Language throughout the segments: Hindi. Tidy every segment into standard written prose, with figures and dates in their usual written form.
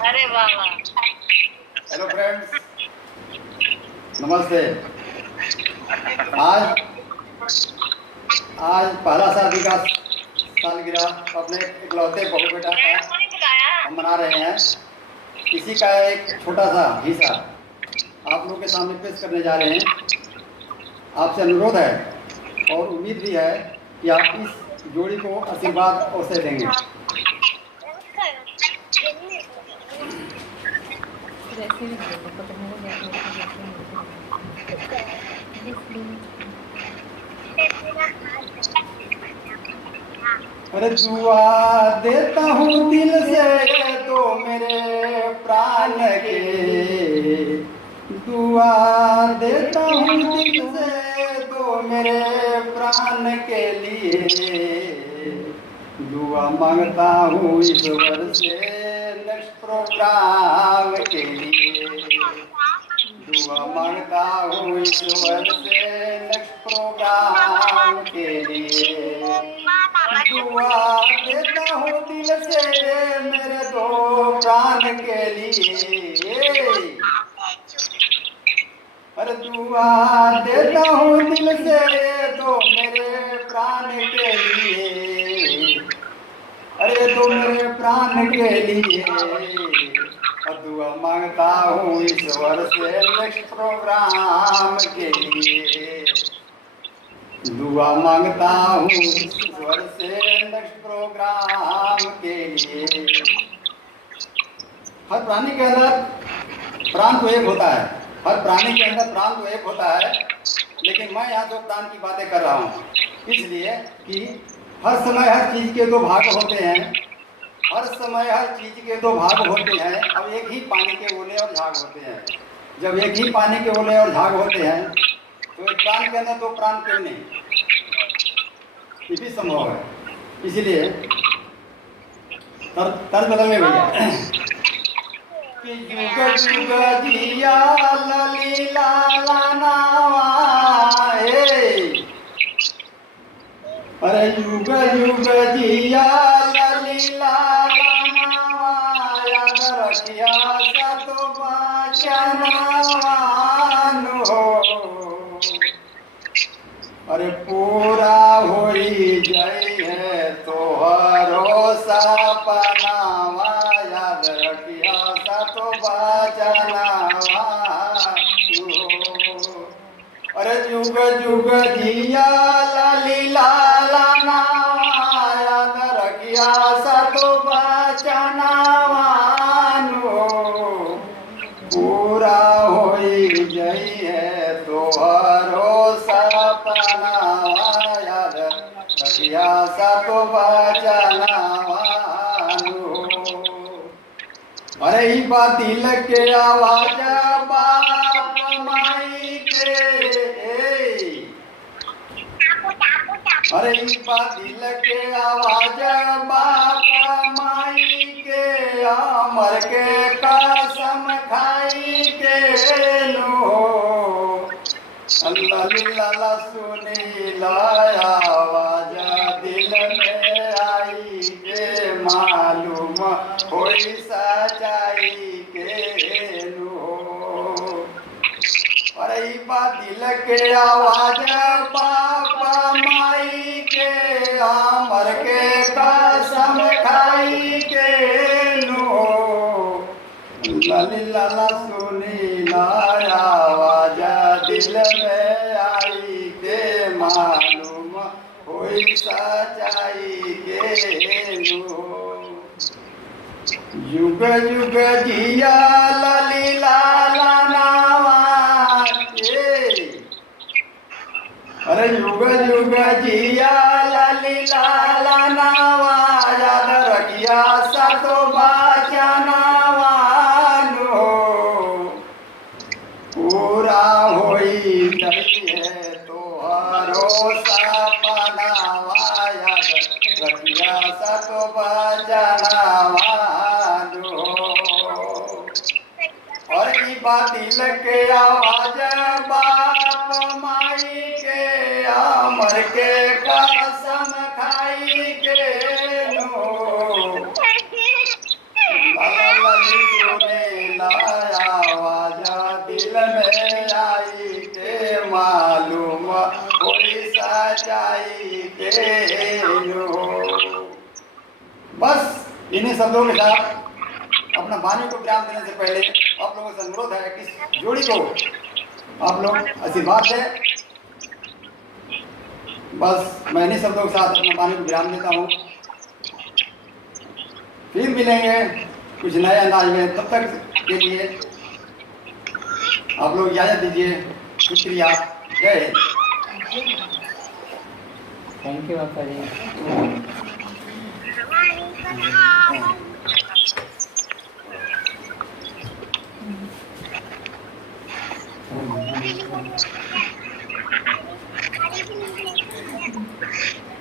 अरे वाह। हेलो फ्रेंड्स, नमस्ते। आज पहला शादी का सालगिरह अपने इकलौते बहू बेटा का हम मना रहे हैं। इसी का एक छोटा सा हिस्सा आप लोगों के सामने पेश करने जा रहे हैं। आपसे अनुरोध है और उम्मीद भी है कि आप इस जोड़ी को आशीर्वाद अवश्य देंगे। अरे दुआ देता हूँ दिल से तो मेरे प्राण के, दुआ देता हूँ दिल से तो मेरे प्राण के लिए, दुआ मांगता हूँ ईश्वर से नेक्स्ट प्रोग्राम के लिए, दुआ मांगता हूँ ईश्वर से नेक्स्ट प्रोग्राम के लिए, दुआ देता हूँ दिल से मेरे दो प्राण के लिए। अरे दुआ देता हूँ दिल से तो मेरे प्राण के लिए, अरे तो मेरे प्राण के लिए, और दुआ मांगता हूँ ईश्वर से नेक्स्ट प्रोग्राम के लिए, दुआ मांगता हूँ ईश्वर से नेक्स्ट प्रोग्राम के लिए। हर प्राणी के अंदर प्राण तो एक होता है, हर प्राणी के अंदर प्राण तो एक होता है, लेकिन मैं यहाँ दो प्राण की बातें कर रहा हूँ इसलिए कि हर समय हर चीज़ के दो भाग होते हैं, हर समय हर चीज़ के दो भाग होते हैं। अब एक ही पानी के ओले और झाग होते हैं। जब एक ही पानी के ओले और झाग होते हैं तो एक प्राण के अंदर दो प्राण क्यों नहीं, ये भी संभव है। इसलिए तर्ज बदल में भैया कि जुग जुग जिया लली लाला नावाए, अरे जुग जुग जिया लली लाला नावा, याद रखिया सतो बचन हो, अरे पूरा होई जाई है तोहरो सपनावा, याद रखिया सतो बचनावा हो। अरे जुग जुग जिया लाली लाला नावा, याद रखिया सतो बचनावा हो, पूरा होई जाई है तोहरो सपनावा, याद रखिया सतो बचनावा हो। अरे ई बात दिल के आवाज बाप माई के, अरे ई बात दिल के आवाज बाप माई के, अमर के कसम खाई के नो, अल्लाह लिल्ला सुनी लाया आवाज दिल में आई के, मालूम होई सच्चाई के नो। अरे ई बात दिल के आवाज बाबा माई के, अमर के कसम खाई के नो, ललिला सुनी लाया आवाज दिल में आई के, मालूम होई सच्चाई के नो। जुग जुग जिया लली लाला नावा के, अरे जुग जुग जिया लली लाला नावा, याद रखिया सतो बचनावा हो, पूरा होई जाई है तोहरो सपनावा, याद रखिया सतो बचनावा बातिल के आवाज बाप माई के अमर के कसम खाई के नो लली सुने लाया आवाज दिल में आई के मालूम कोई सच्चाई के नो। बस इन्हीं शब्दों के साथ अपना वाणी को विराम देने से पहले आप लोगों से अनुरोध है कि इस जोड़ी को आप लोग आशीर्वाद दें। बस मैं इन्हीं शब्दों के साथ अपना वाणी को विराम देता हूँ। फिर मिलेंगे कुछ नए अंदाज में, तब तक के लिए आप लोग इजाजत दीजिए। शुक्रिया, जय हिंद। थैंक यू पापा जी।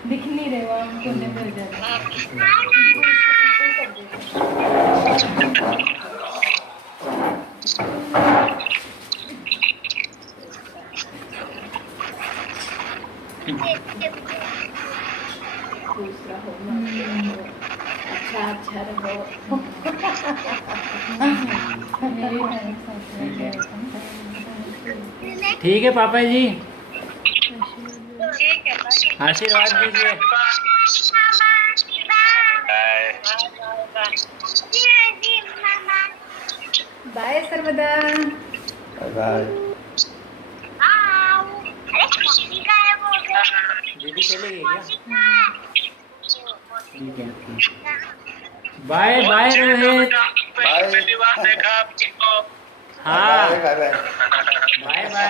दिख नहीं रहे वहाँ कोने पे हो जाता दूसरा हो अच्छा अच्छा रहो। ठीक है पापा जी, आशीर्वाद दीजिए। बाय सर्वदा। बाय। दीदी चलेगी क्या? ठीक है। Bye bye Rohit. बाय। हाँ बाय बाय। Bye bye.